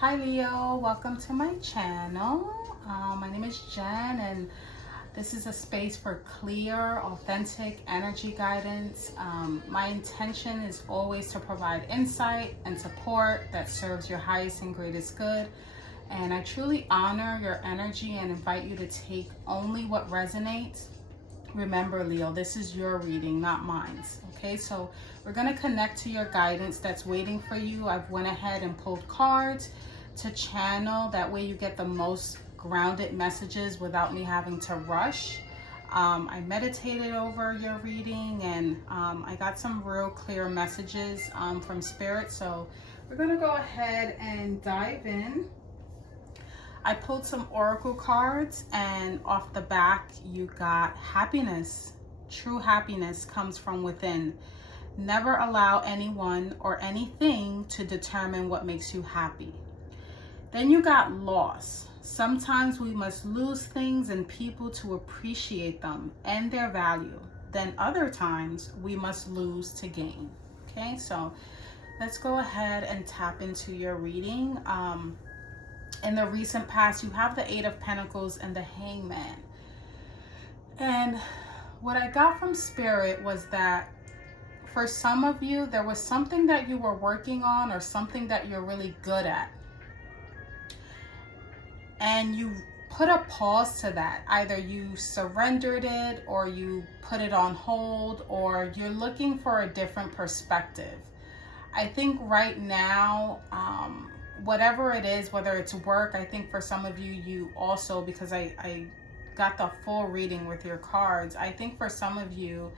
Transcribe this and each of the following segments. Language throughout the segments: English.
Hi Leo, welcome to my channel. My name is Jen and this is a space for clear, authentic energy guidance. My intention is always to provide insight and support that serves your highest and greatest good. And I truly honor your energy and invite you to take only what resonates. Remember, Leo, this is your reading, not mine. Okay, so we're going to connect to your guidance that's waiting for you. I've went ahead and pulled cards to channel. That way you get the most grounded messages without me having to rush. I meditated over your reading and I got some real clear messages from Spirit. So we're going to go ahead and dive in. I pulled some oracle cards and off the back you got happiness. True happiness comes from within. Never allow anyone or anything to determine what makes you happy. Then you got loss. Sometimes we must lose things and people to appreciate them and their value. Then other times we must lose to gain. Okay, so let's go ahead and tap into your reading. In the recent past, you have the Eight of Pentacles and the Hangman. And what I got from Spirit was that for some of you, there was something that you were working on or something that you're really good at. And you put a pause to that. Either you surrendered it or you put it on hold or you're looking for a different perspective. I think right now, whatever it is, whether it's work, I think for some of you, you also, because I got the full reading with your cards, I think for some of you,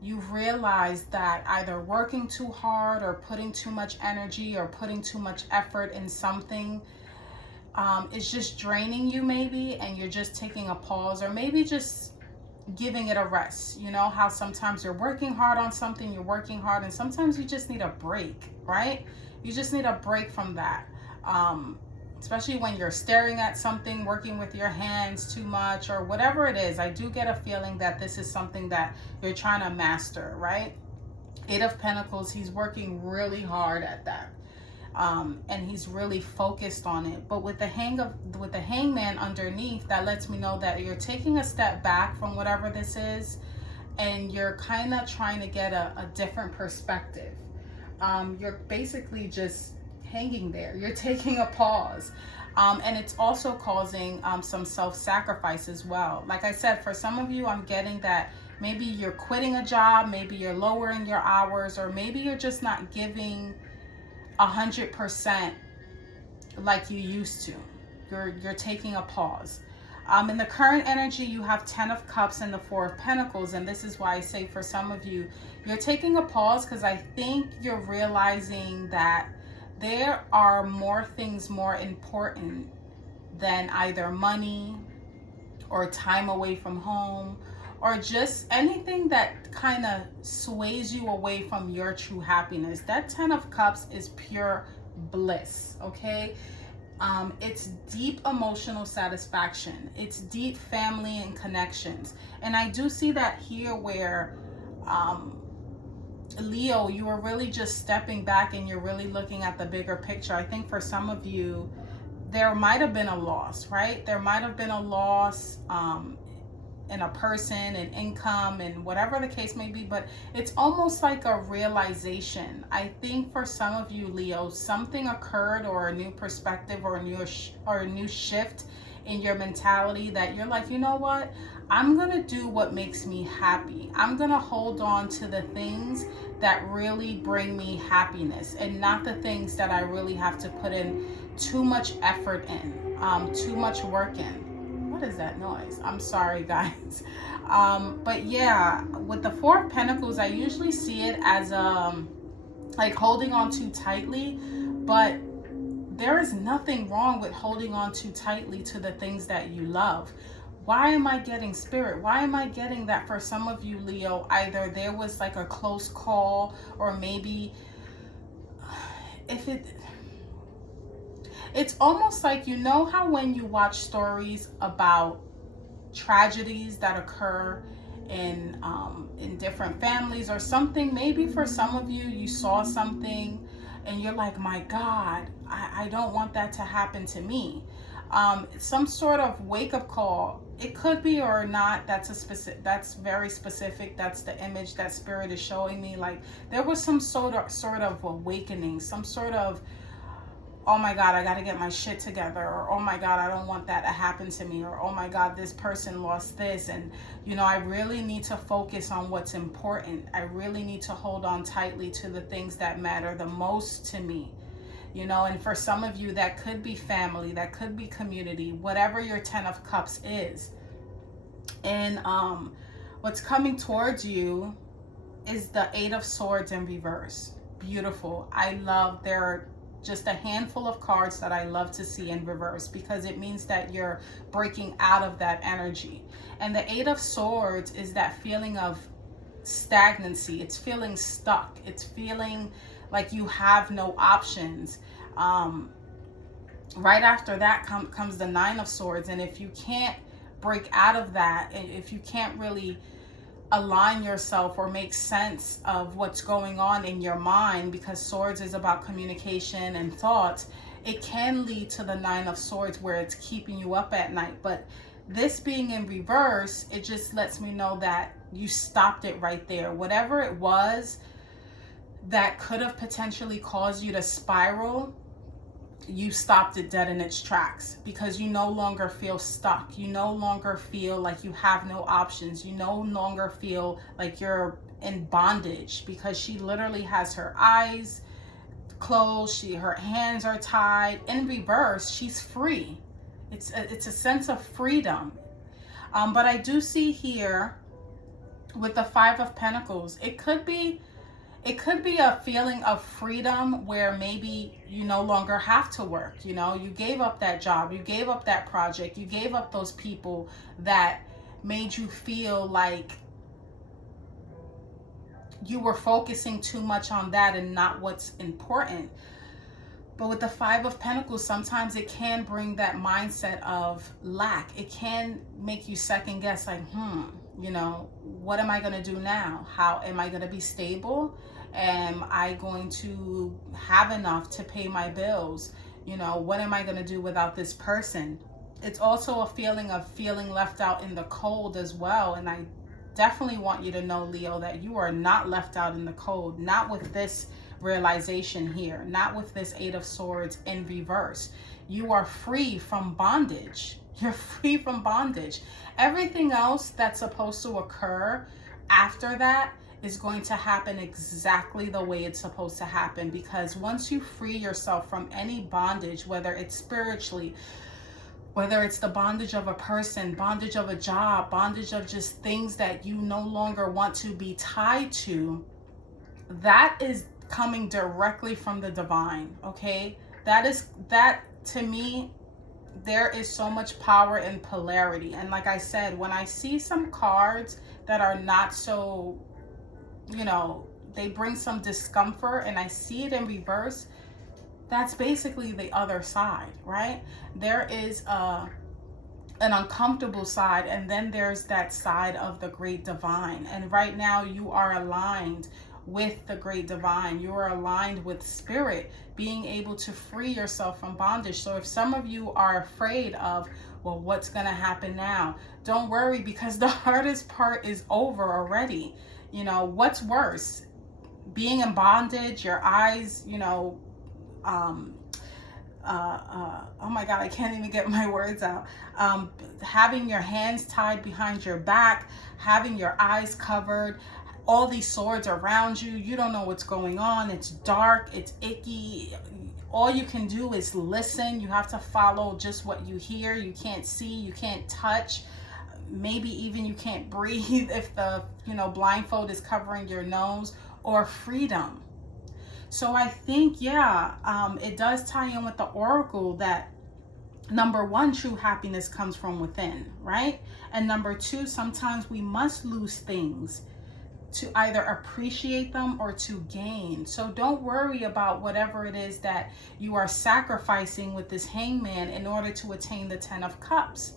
you've realized that either working too hard or putting too much energy or putting too much effort in something is just draining you maybe, and you're just taking a pause or maybe just giving it a rest. You know how sometimes you're working hard on something, you're working hard, and sometimes you just need a break, right? You just need a break from that. Especially when you're staring at something, working with your hands too much or whatever it is. I do get a feeling that this is something that you're trying to master, right? Eight of Pentacles, he's working really hard at that. And he's really focused on it. But with the Hangman underneath, that lets me know that you're taking a step back from whatever this is and you're kind of trying to get a different perspective. You're basically just hanging there. You're taking a pause. And it's also causing some self-sacrifice as well. Like I said, for some of you, I'm getting that maybe you're quitting a job, maybe you're lowering your hours, or maybe you're just not giving 100% like you used to. You're taking a pause. In the current energy, you have 10 of Cups and the 4 of Pentacles. And this is why I say for some of you, you're taking a pause because I think you're realizing that there are more things more important than either money or time away from home or just anything that kind of sways you away from your true happiness. That 10 of Cups is pure bliss, okay? It's deep emotional satisfaction. It's deep family and connections. And I do see that here where Leo, you are really just stepping back and you're really looking at the bigger picture. I think for some of you, there might have been a loss, right? There might have been a loss in a person, an income, and whatever the case may be, but it's almost like a realization. I think for some of you, Leo, something occurred or a new perspective or a new shift in your mentality that you're like, you know what? I'm going to do what makes me happy. I'm going to hold on to the things that really bring me happiness and not the things that I really have to put in too much effort in, too much work in. What is that noise? I'm sorry, guys. But yeah, with the 4 of Pentacles, I usually see it as like holding on too tightly, but there is nothing wrong with holding on too tightly to the things that you love. Why am I getting Spirit? Why am I getting that for some of you, Leo? Either there was like a close call or maybe it's almost like, you know how when you watch stories about tragedies that occur in different families or something, maybe for some of you, you saw something and you're like, my God, I I don't want that to happen to me. Some sort of wake-up call. It could be or not. That's very specific. That's the image that spirit is showing me. Like there was some sort of awakening, some sort of, oh my God, I got to get my shit together, or oh my God, I don't want that to happen to me, or oh my God, this person lost this, and I really need to focus on what's important. I really need to hold on tightly to the things that matter the most to me. And for some of you, that could be family, that could be community, whatever your 10 of Cups is. And what's coming towards you is the 8 of Swords in reverse. Beautiful. There are just a handful of cards that I love to see in reverse, because it means that you're breaking out of that energy. And the 8 of Swords is that feeling of stagnancy. It's feeling stuck. It's feeling like you have no options. Right after that comes the 9 of Swords. And if you can't break out of that, and if you can't really align yourself or make sense of what's going on in your mind, because Swords is about communication and thoughts, it can lead to the 9 of Swords where it's keeping you up at night. But this being in reverse, it just lets me know that you stopped it right there. Whatever it was that could have potentially caused you to spiral, you stopped it dead in its tracks, because you no longer feel stuck. You no longer feel like you have no options. You no longer feel like you're in bondage, because she literally has her eyes closed. Her hands are tied. In reverse, she's free. It's a sense of freedom. But I do see here with the 5 of Pentacles, it could be a feeling of freedom where maybe you no longer have to work. You gave up that job, you gave up that project, you gave up those people that made you feel like you were focusing too much on that and not what's important. But with the 5 of Pentacles, sometimes it can bring that mindset of lack. It can make you second guess, like, what am I going to do now? How am I going to be stable? Am I going to have enough to pay my bills? What am I going to do without this person? It's also a feeling of feeling left out in the cold as well. And I definitely want you to know, Leo, that you are not left out in the cold. Not with this realization here. Not with this 8 of Swords in reverse. You are free from bondage. You're free from bondage. Everything else that's supposed to occur after that is going to happen exactly the way it's supposed to happen, because once you free yourself from any bondage, whether it's spiritually, whether it's the bondage of a person, bondage of a job, bondage of just things that you no longer want to be tied to, that is coming directly from the divine. Okay, that to me, there is so much power in polarity. And like I said, when I see some cards that are not so, they bring some discomfort, and I see it in reverse, that's basically the other side, right? There is an uncomfortable side, and then there's that side of the great divine. And right now you are aligned with the great divine. You are aligned with spirit, being able to free yourself from bondage. So if some of you are afraid of, well, what's going to happen now? Don't worry, because the hardest part is over already. What's worse? Being in bondage, your eyes, oh my God, I can't even get my words out. Having your hands tied behind your back, having your eyes covered, all these swords around you, you don't know what's going on. It's dark, it's icky. All you can do is listen. You have to follow just what you hear. You can't see, you can't touch. Maybe even you can't breathe if the blindfold is covering your nose. Or freedom. So I think, it does tie in with the oracle that number 1, true happiness comes from within, right? And number 2, sometimes we must lose things to either appreciate them or to gain. So don't worry about whatever it is that you are sacrificing with this Hangman in order to attain the 10 of Cups,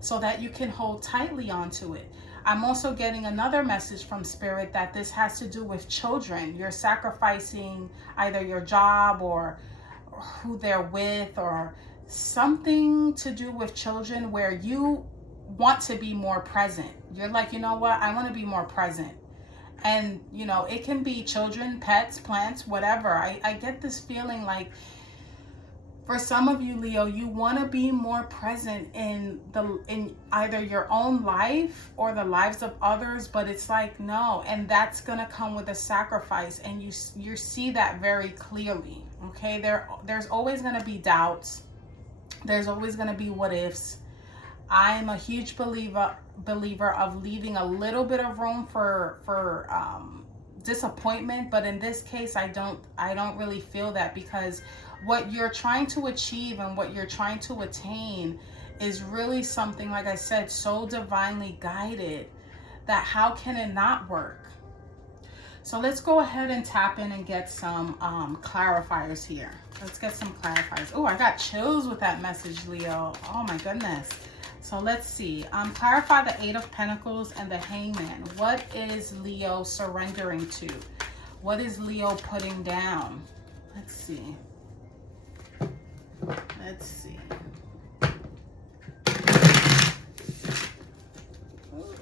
so that you can hold tightly onto it. I'm also getting another message from Spirit that this has to do with children. You're sacrificing either your job or who they're with, or something to do with children where you want to be more present. You're like, you know what, I want to be more present. And you know, it can be children, pets, plants, whatever. I get this feeling like, for some of you, Leo, you want to be more present in either your own life or the lives of others, but it's like, no, and that's going to come with a sacrifice, and you see that very clearly. Okay, there's always going to be doubts. There's always going to be what ifs. I'm a huge believer of leaving a little bit of room for disappointment, but in this case, I don't really feel that, because what you're trying to achieve and what you're trying to attain is really something, like I said, so divinely guided that how can it not work? So let's go ahead and tap in and get some clarifiers here. Let's get some clarifiers. Oh, I got chills with that message, Leo. Oh my goodness. So let's see. Clarify the Eight of Pentacles and the Hangman. What is Leo surrendering to? What is Leo putting down? Let's see. Let's see. Ooh.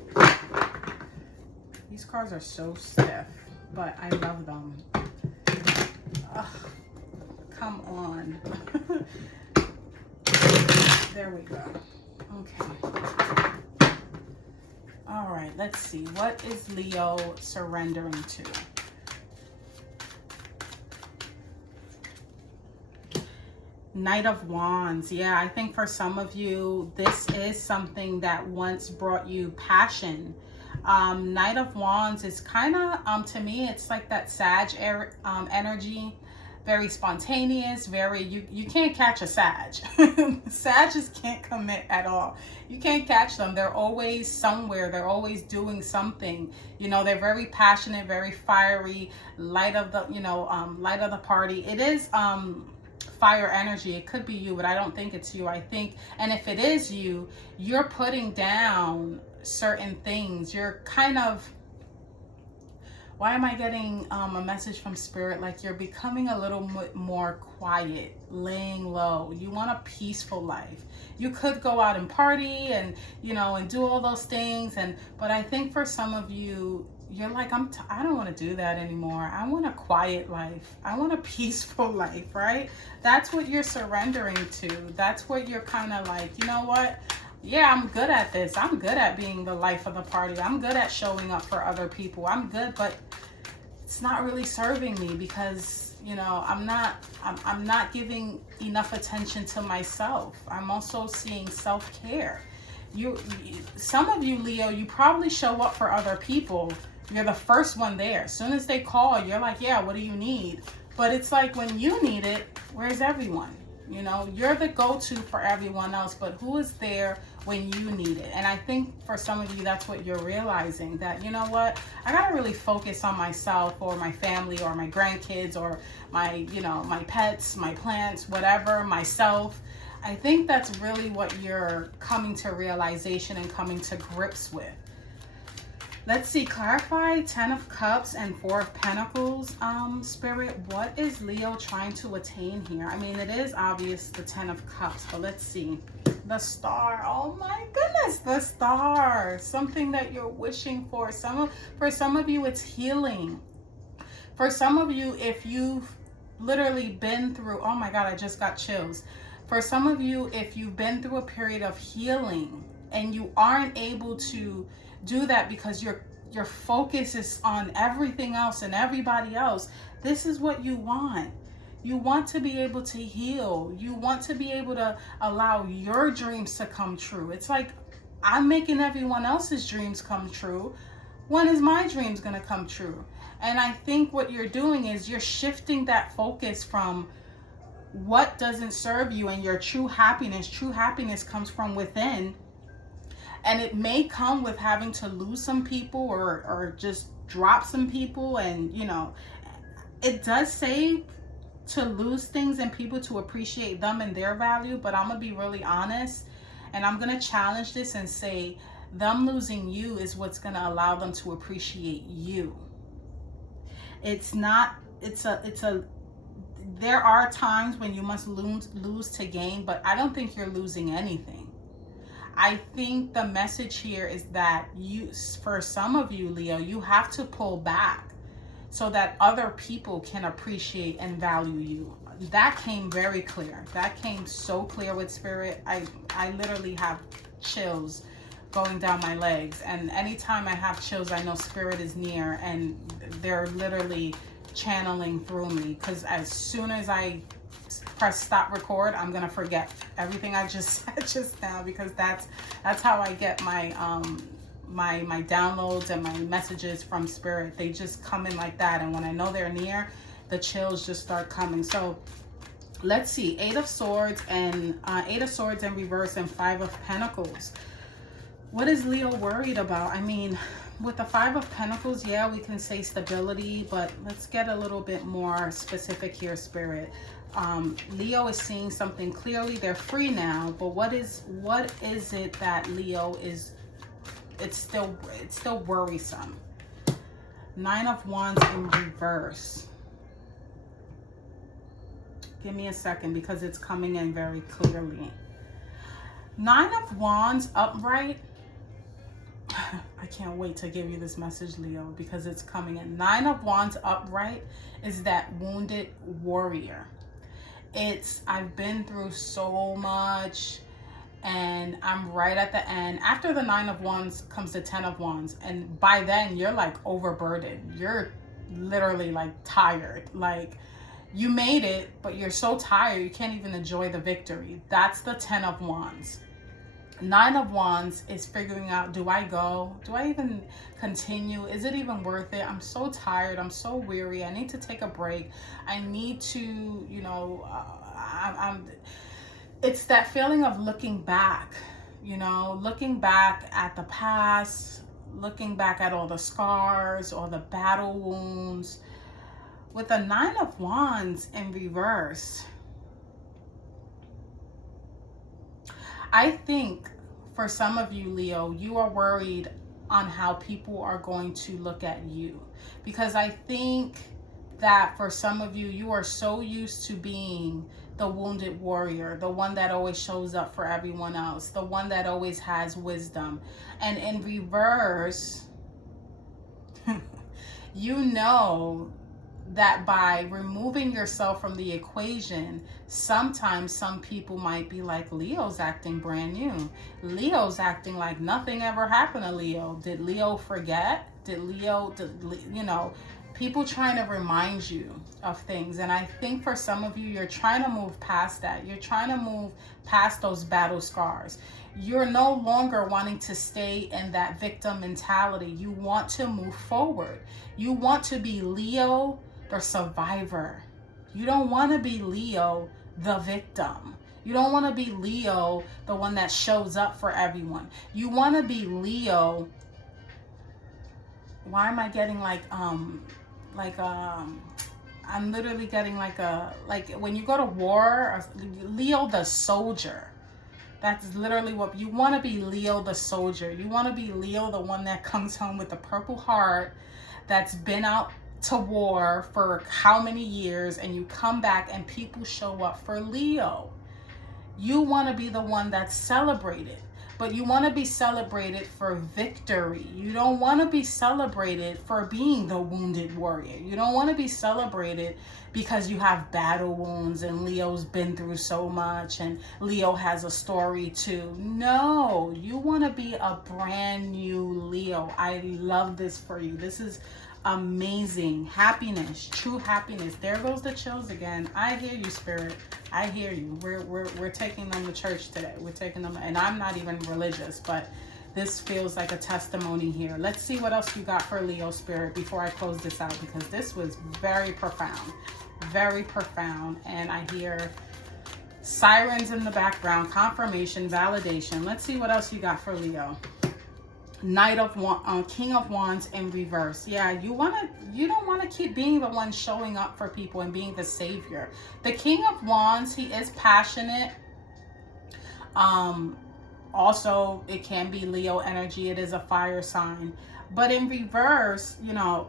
These cards are so stiff, but I love them. Ugh, come on. There we go. Okay. All right, let's see. What is Leo surrendering to? Knight of Wands. Yeah, I think for some of you, this is something that once brought you passion. Knight of Wands is kind of, to me, it's like that Sag energy. Very spontaneous, very, you can't catch a Sag. Sages can't commit at all. You can't catch them. They're always somewhere. They're always doing something. You know, they're very passionate, very fiery, light of the, light of the party. It is fire energy. It could be you, but I don't think it's you. I think, and if it is you, you're putting down certain things. You're kind of, why am I getting a message from Spirit? Like you're becoming a little bit more quiet, laying low. You want a peaceful life. You could go out and party and, and do all those things. But I think for some of you, you're like, I don't want to do that anymore. I want a quiet life. I want a peaceful life, right? That's what you're surrendering to. That's what you're kind of like, you know what? Yeah, I'm good at this. I'm good at being the life of the party. I'm good at showing up for other people. I'm good, but it's not really serving me because, I'm not giving enough attention to myself. I'm also seeing self-care. Some of you, Leo, you probably show up for other people. You're the first one there. As soon as they call, you're like, yeah, what do you need? But it's like when you need it, where's everyone? You're the go-to for everyone else, but who is there when you need it? And I think for some of you, that's what you're realizing, that, you know what, I gotta really focus on myself or my family or my grandkids or my, my pets, my plants, whatever, myself. I think that's really what you're coming to realization and coming to grips with. Let's see, clarify 10 of Cups and 4 of Pentacles. Spirit, what is Leo trying to attain here? I mean, it is obvious, the 10 of Cups, but let's see. The Star. Oh my goodness, the Star. Something that you're wishing for. For some of you, it's healing. For some of you, if you've literally been through, oh my God, I just got chills. For some of you, if you've been through a period of healing and you aren't able to do that because your focus is on everything else and everybody else, this is what you want. You want to be able to heal. You want to be able to allow your dreams to come true. It's like, I'm making everyone else's dreams come true. When is my dreams going to come true? And I think what you're doing is you're shifting that focus from what doesn't serve you and your true happiness. True happiness comes from within. And it may come with having to lose some people or just drop some people. And, it does say to lose things and people to appreciate them and their value. But I'm going to be really honest. And I'm going to challenge this and say them losing you is what's going to allow them to appreciate you. there are times when you must lose to gain, but I don't think you're losing anything. I think the message here is that for some of you, Leo, you have to pull back so that other people can appreciate and value you. That came very clear. That came so clear with Spirit. I literally have chills going down my legs. And anytime I have chills, I know Spirit is near and they're literally channeling through me. Because as soon as I press stop record, I'm gonna forget everything I just said just now, because that's how I get my my downloads and my messages from Spirit. They just come in like that, and when I know they're near, the chills just start coming. So let's see, Eight of Swords in reverse and Five of Pentacles. What is Leo worried about? I mean, with the Five of Pentacles, yeah, we can say stability, but let's get a little bit more specific here, Spirit. Leo is seeing something clearly. They're free now, but what is it that Leo is, it's still worrisome? Nine of Wands in reverse. Give me a second because it's coming in very clearly. Nine of Wands upright. I can't wait to give you this message, Leo, because it's coming in. Nine of Wands upright is that wounded warrior. I've been through so much and I'm right at the end. After the Nine of Wands comes the Ten of Wands, and by then you're like overburdened. You're literally like tired. Like, you made it, but you're so tired you can't even enjoy the victory. That's the Ten of Wands. Nine of Wands is figuring out, do I go? Do I even continue? Is it even worth it? I'm so tired. I'm so weary. I need to take a break. I need to, you know, it's that feeling of looking back, you know, looking back at the past, looking back at all the scars or the battle wounds. With the Nine of Wands in reverse, I think for some of you, Leo, you are worried on how people are going to look at you. Because I think that for some of you, you are so used to being the wounded warrior, the one that always shows up for everyone else, the one that always has wisdom. And in reverse, you know that by removing yourself from the equation, sometimes some people might be like, Leo's acting brand new. Leo's acting like nothing ever happened to Leo. Did Leo forget? You know, people trying to remind you of things. And I think for some of you, you're trying to move past that. You're trying to move past those battle scars. You're no longer wanting to stay in that victim mentality. You want to move forward. You want to be Leo, the survivor. You don't want to be Leo, the victim. You don't want to be Leo, the one that shows up for everyone. You want to be Leo. Why am I getting I'm literally getting like when you go to war, Leo the soldier. That's literally what you want to be. Leo the soldier. You want to be Leo, the one that comes home with a purple heart, that's been out to war for how many years, and you come back and people show up for Leo. You want to be the one that's celebrated, but you want to be celebrated for victory. You don't want to be celebrated for being the wounded warrior. You don't want to be celebrated because you have battle wounds and Leo's been through so much and Leo has a story too. No, you want to be a brand new Leo. I love this for you. This is amazing. Happiness, true happiness. There goes the chills again. I hear you, Spirit. I hear you. We're taking them to church today. We're taking them, and I'm not even religious, but this feels like a testimony here. Let's see what else you got for Leo, Spirit, before I close this out, because this was very profound, and I hear sirens in the background, confirmation, validation. Let's see what else you got for Leo. King of Wands in reverse. Yeah, you don't want to keep being the one showing up for people and being the savior. The King of Wands, he is passionate. Also, it can be Leo energy. It is a fire sign. But in reverse, you know,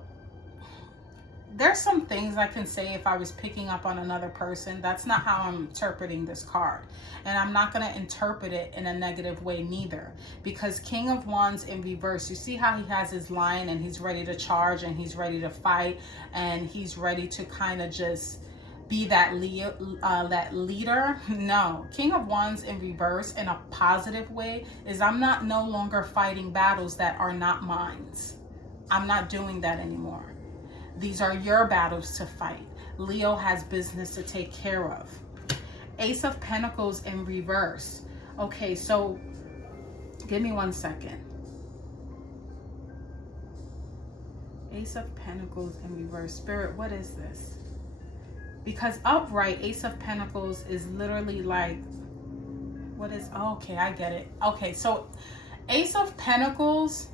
there's some things I can say if I was picking up on another person. That's not how I'm interpreting this card. And I'm not going to interpret it in a negative way neither. Because King of Wands in reverse, you see how he has his lion and he's ready to charge and he's ready to fight and he's ready to kind of just be that leader. No, King of Wands in reverse in a positive way is I'm not no longer fighting battles that are not mine. I'm not doing that anymore. These are your battles to fight. Leo has business to take care of. Ace of Pentacles in reverse. Okay, so give me 1 second. Ace of Pentacles in reverse. Spirit, what is this? Because upright, Ace of Pentacles is literally like, what is, oh, okay, I get it. Okay, so Ace of Pentacles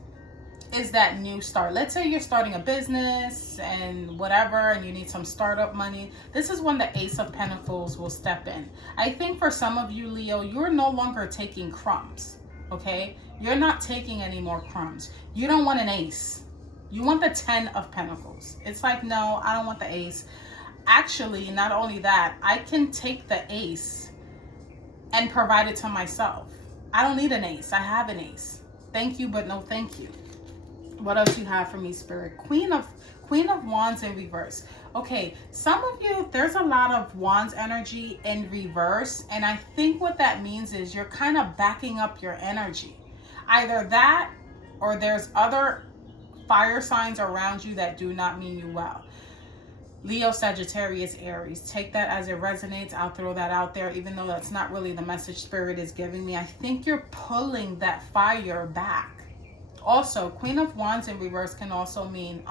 is that new start. Let's say you're starting a business and whatever, and you need some startup money. This is when the Ace of Pentacles will step in. I think for some of you, Leo, you're no longer taking crumbs, okay? You're not taking any more crumbs. You don't want an ace. You want the 10 of Pentacles. It's like, no, I don't want the ace. Actually, not only that, I can take the ace and provide it to myself. I don't need an ace. I have an ace. Thank you, but no thank you. What else you have for me, Spirit? Queen of Wands in reverse. Okay, some of you, there's a lot of Wands energy in reverse, and I think what that means is you're kind of backing up your energy. Either that or there's other fire signs around you that do not mean you well. Leo, Sagittarius, Aries. Take that as it resonates. I'll throw that out there, even though that's not really the message Spirit is giving me. I think you're pulling that fire back. Also, Queen of Wands in reverse can also mean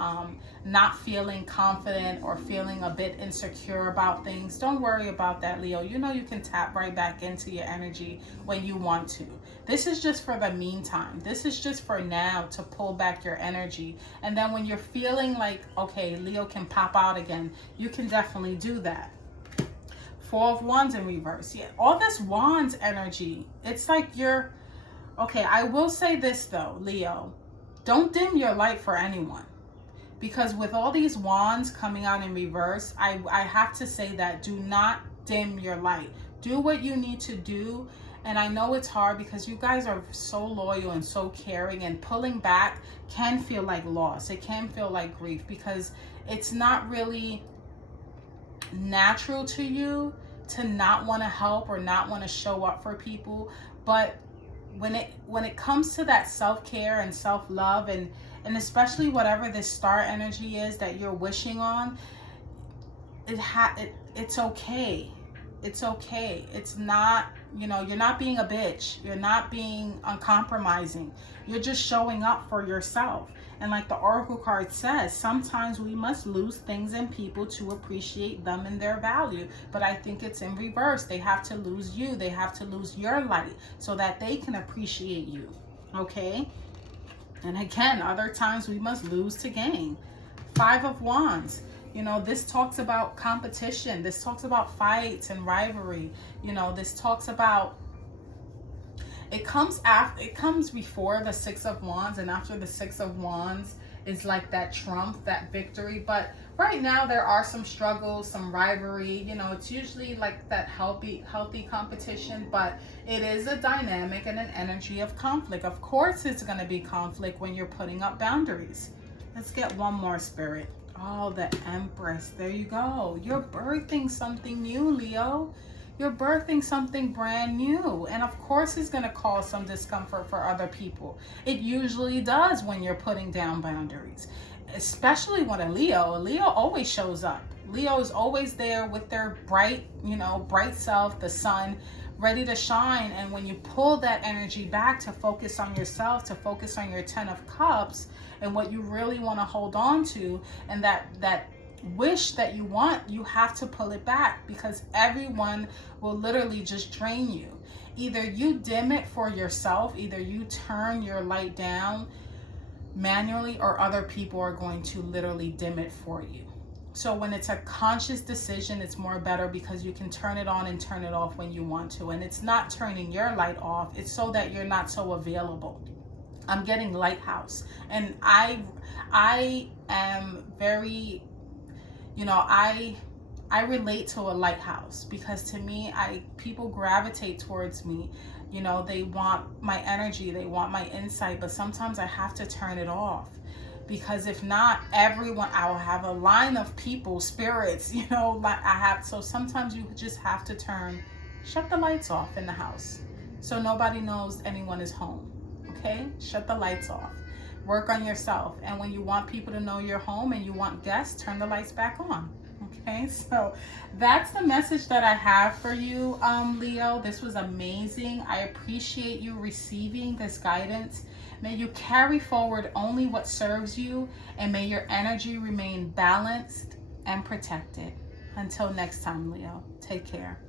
not feeling confident or feeling a bit insecure about things. Don't worry about that, Leo. You know you can tap right back into your energy when you want to. This is just for the meantime. This is just for now to pull back your energy. And then when you're feeling like, okay, Leo can pop out again, you can definitely do that. Four of Wands in reverse. Yeah, all this Wands energy, it's like you're... Okay, I will say this though, Leo, don't dim your light for anyone, because with all these wands coming out in reverse, I have to say that do not dim your light. Do what you need to do. And I know it's hard because you guys are so loyal and so caring, and pulling back can feel like loss. It can feel like grief because it's not really natural to you to not want to help or not want to show up for people. But when it comes to that self-care and self-love and especially whatever this star energy is that you're wishing on, it's okay. It's okay. It's not, you know, you're not being a bitch. You're not being uncompromising. You're just showing up for yourself. And like the Oracle card says, sometimes we must lose things and people to appreciate them and their value. But I think it's in reverse. They have to lose you. They have to lose your light so that they can appreciate you. Okay? And again, other times we must lose to gain. Five of Wands. You know, this talks about competition. This talks about fights and rivalry. You know, this talks about... It comes before the Six of Wands, and after the Six of Wands is like that trump, that victory. But right now there are some struggles, some rivalry. You know, it's usually like that healthy competition, but it is a dynamic and an energy of conflict. Of course it's going to be conflict when you're putting up boundaries. Let's get one more, Spirit. Oh, the Empress. There you go. You're birthing something new, Leo. You're birthing something brand new. And of course it's going to cause some discomfort for other people. It usually does when you're putting down boundaries. Especially when a Leo always shows up. Leo is always there with their bright self, the sun, ready to shine. And when you pull that energy back to focus on yourself, to focus on your 10 of Cups and what you really want to hold on to, and that wish that you want, you have to pull it back, because everyone will literally just drain you. Either you dim it for yourself, either you turn your light down manually, or other people are going to literally dim it for you. So when it's a conscious decision, it's more better, because you can turn it on and turn it off when you want to. And it's not turning your light off, it's so that you're not so available. I'm getting lighthouse, and I am very You know, I relate to a lighthouse, because to me, people gravitate towards me. You know, they want my energy, they want my insight, but sometimes I have to turn it off, because if not, everyone, I will have a line of people, spirits, you know, like I have. So sometimes you just have to shut the lights off in the house so nobody knows anyone is home. Okay, shut the lights off, work on yourself, and when you want people to know you're home and you want guests, turn the lights back on. Okay, so that's the message that I have for you, Leo. This was amazing. I appreciate you receiving this guidance. May you carry forward only what serves you, and may your energy remain balanced and protected. Until next time, Leo, take care.